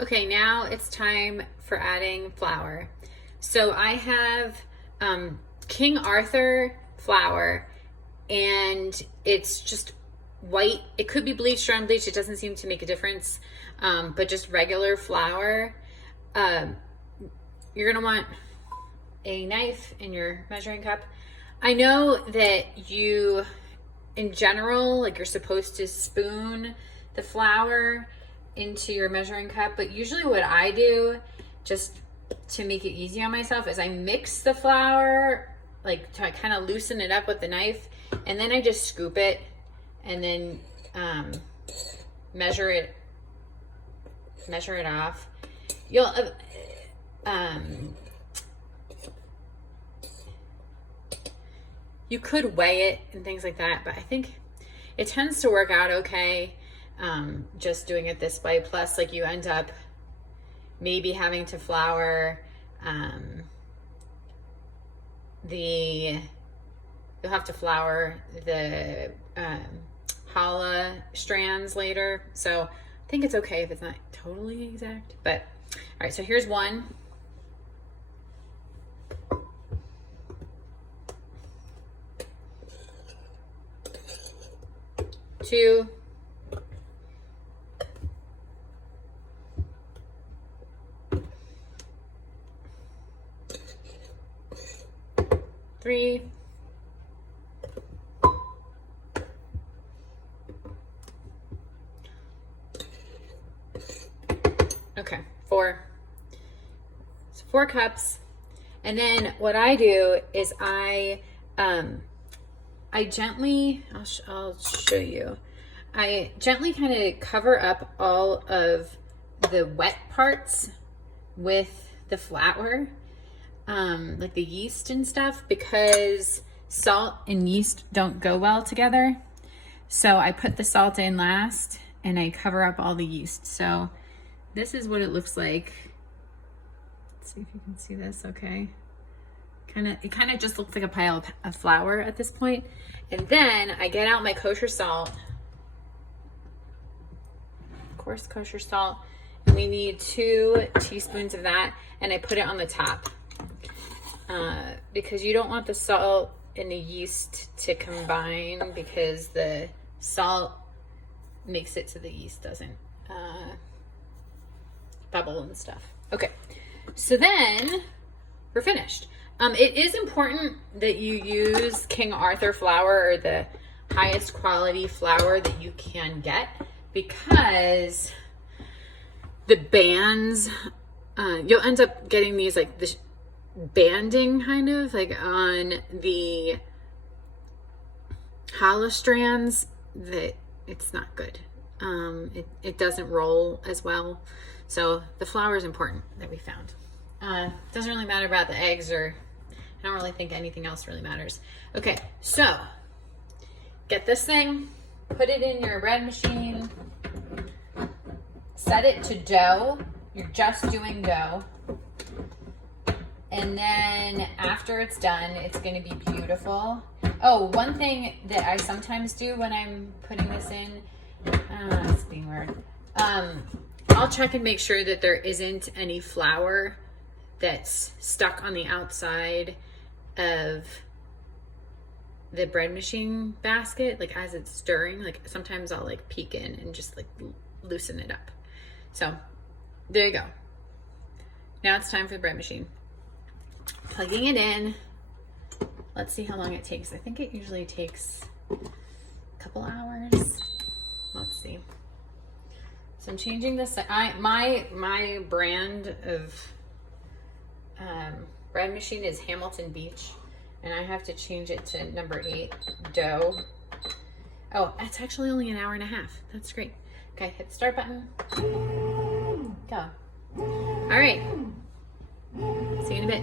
Okay, now it's time for adding flour. So I have King Arthur flour, and it's just white. It could be bleached or unbleached. It doesn't seem to make a difference, but just regular flour. You're gonna want a knife in your measuring cup. I know that you, in general, like you're supposed to spoon the flour into your measuring cup, but usually what I do, just to make it easy on myself, is I mix the flour, like to kind of loosen it up with the knife, and then I just scoop it and then measure it off. You'll you could weigh it and things like that, but I think it tends to work out okay, just doing it this way. Plus, like, you end up maybe having to flour you'll have to flour the challah strands later. So I think it's okay if it's not totally exact, but all right, so here's one. Two. Three. Okay, four. So 4 cups. And then what I do is I gently, I'll show you. I gently kind of cover up all of the wet parts with the flour, like the yeast and stuff, because salt and yeast don't go well together. So I put the salt in last and I cover up all the yeast. So this is what it looks like. Let's see if you can see this, okay. It kind of just looks like a pile of flour at this point. And then I get out my kosher salt, coarse kosher salt, and we need 2 teaspoons of that, and I put it on the top because you don't want the salt and the yeast to combine, because the salt makes it so the yeast doesn't bubble and stuff. Okay, so then we're finished. It is important that you use King Arthur flour, or the highest quality flour that you can get, because the bands, you'll end up getting these, like this banding kind of like on the challah strands, that it's not good. It doesn't roll as well. So the flour is important, that we found. Doesn't really matter about the eggs, or I don't really think anything else really matters. Okay, so get this thing, put it in your bread machine, set it to dough. You're just doing dough. And then after it's done, it's gonna be beautiful. Oh, one thing that I sometimes do when I'm putting this in, it's being weird. I'll check and make sure that there isn't any flour that's stuck on the outside of the bread machine basket, like as it's stirring. Like sometimes I'll like peek in and just like loosen it up. So there you go. Now it's time for the bread machine. Plugging it in. Let's see how long it takes. I think it usually takes a couple hours. Let's see. So I'm changing this. My brand of bread machine is Hamilton Beach, and I have to change it to number 8 dough. Oh, that's actually only an hour and a half. That's great. Okay, hit the start button. Go. All right. See you in a bit.